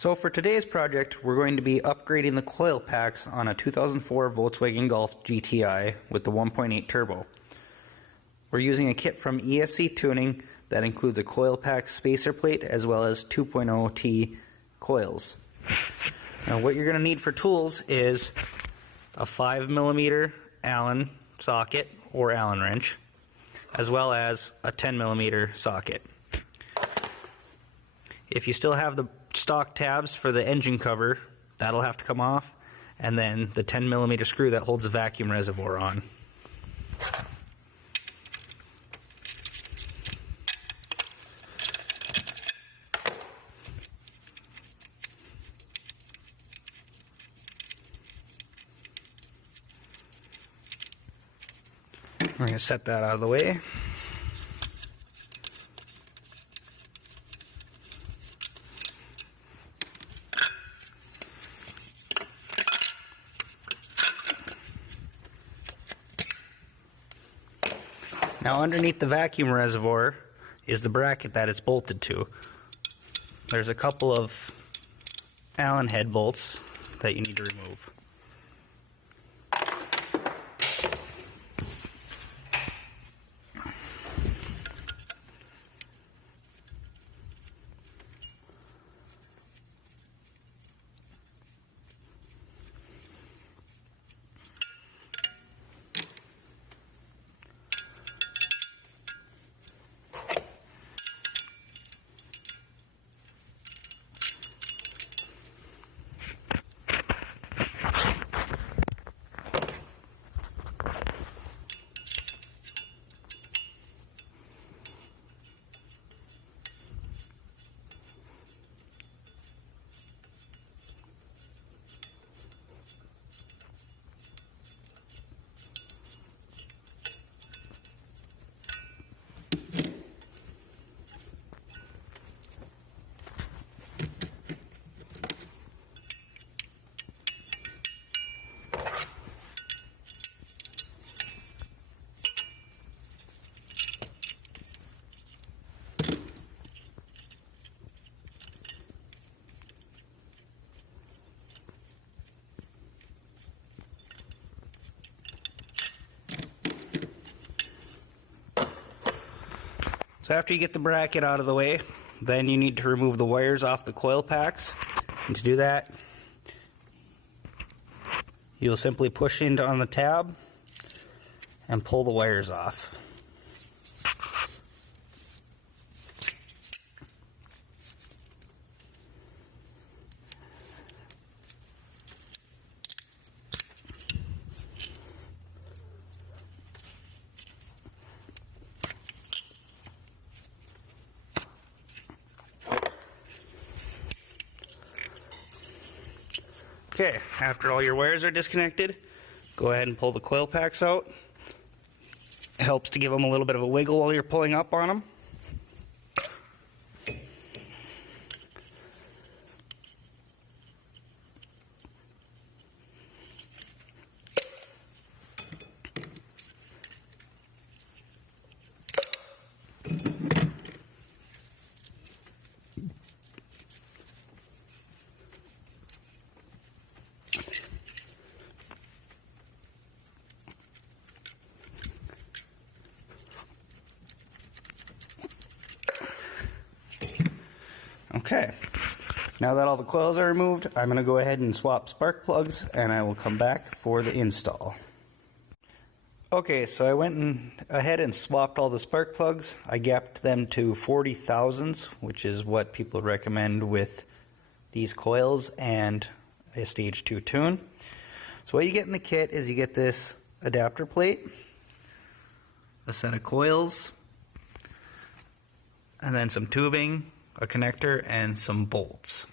So for today's project, we're going to be upgrading the coil packs on a 2004 Volkswagen Golf GTI with the 1.8 turbo. We're using a kit from ESC Tuning that includes a coil pack spacer plate as well as 2.0T coils. Now what you're going to need for tools is a 5mm Allen socket or Allen wrench, as well as a 10mm socket. If you still have the stock tabs for the engine cover, that'll have to come off, and then the 10mm screw that holds the vacuum reservoir on. We're going to set that out of the way. Now underneath the vacuum reservoir is the bracket that it's bolted to. There's a couple of Allen head bolts that you need to remove. So after you get the bracket out of the way, then you need to remove the wires off the coil packs. And to do that, you'll simply push into on the tab and pull the wires off. Okay, after all your wires are disconnected, go ahead and pull the coil packs out. It helps to give them a little bit of a wiggle while you're pulling up on them. Okay, now that all the coils are removed, I'm going to go ahead and swap spark plugs and I will come back for the install. Okay, so I went ahead and swapped all the spark plugs. I gapped them to 40 thousandths, which is what people recommend with these coils and a stage 2 tune. So what you get in the kit is you get this adapter plate, a set of coils, and then some tubing, a connector, and some bolts.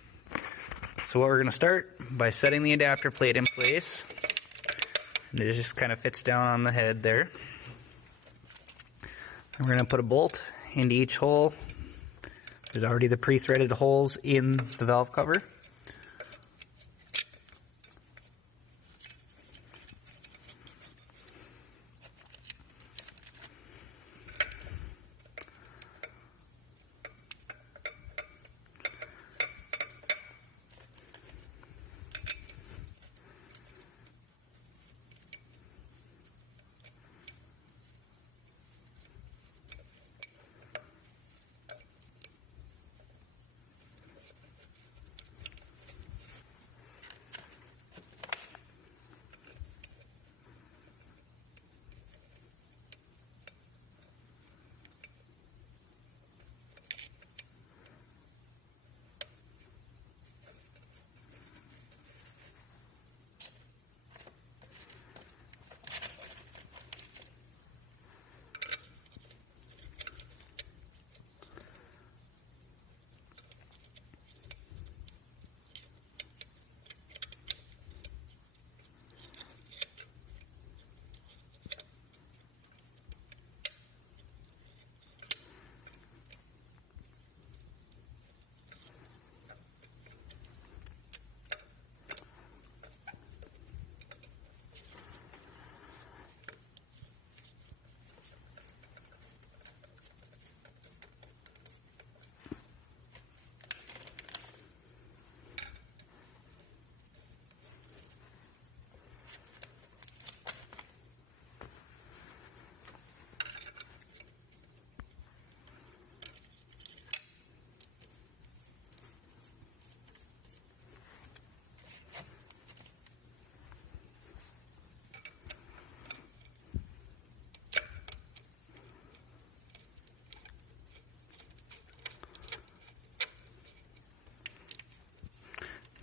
So what we're going to start by setting the adapter plate in place. And it just kind of fits down on the head there. And we're going to put a bolt into each hole. There's already the pre-threaded holes in the valve cover.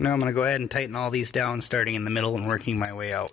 Now I'm going to go ahead and tighten all these down, starting in the middle and working my way out.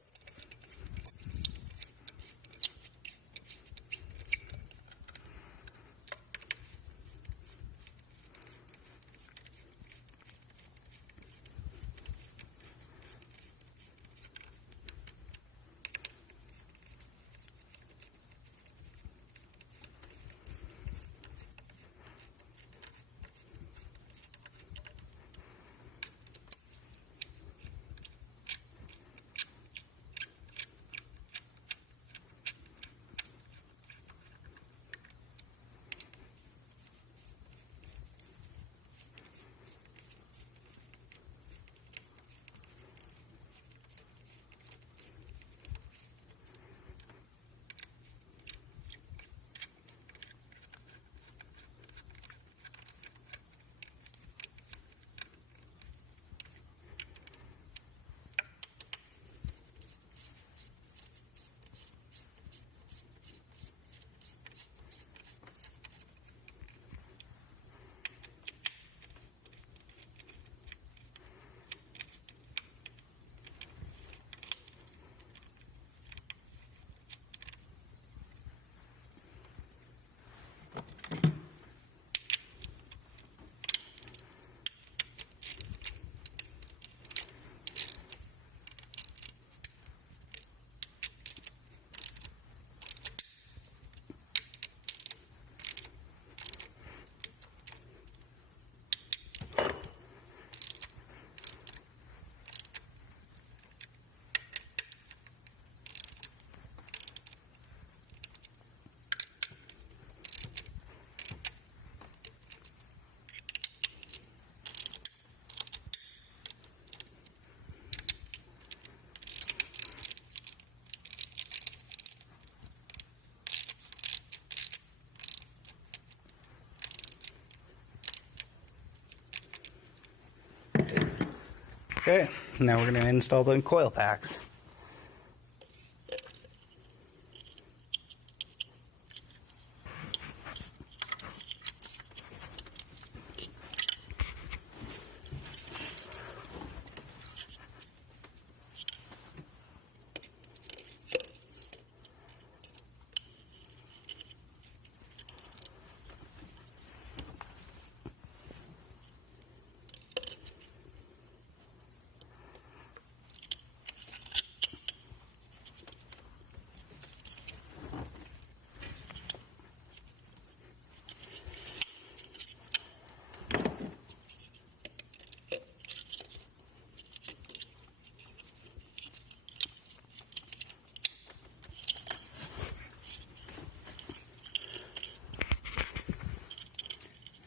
Okay, now we're going to install the coil packs.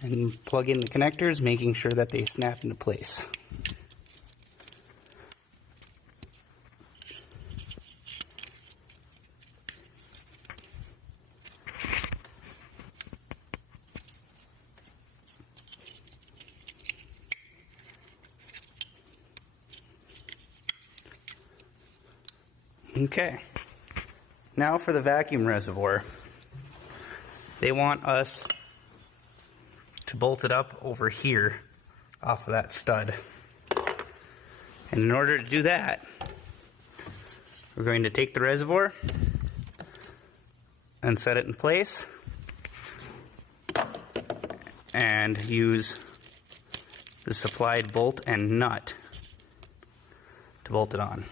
And plug in the connectors, making sure that they snap into place. Okay, now for the vacuum reservoir. They want us to bolt it up over here off of that stud. And in order to do that, we're going to take the reservoir and set it in place and use the supplied bolt and nut to bolt it on.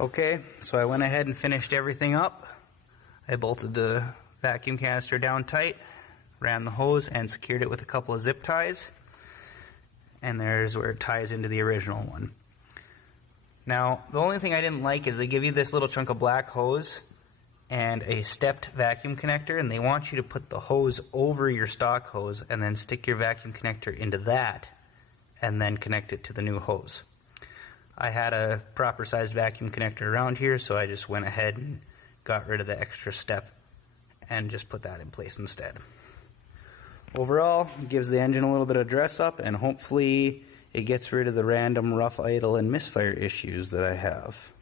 Okay, so I went ahead and finished everything up. I bolted the vacuum canister down tight, ran the hose, and secured it with a couple of zip ties. And there's where it ties into the original one. Now, the only thing I didn't like is they give you this little chunk of black hose and a stepped vacuum connector, and they want you to put the hose over your stock hose and then stick your vacuum connector into that and then connect it to the new hose. I had a proper sized vacuum connector around here, so I just went ahead and got rid of the extra step and just put that in place instead. Overall, gives the engine a little bit of dress up, and hopefully it gets rid of the random rough idle and misfire issues that I have.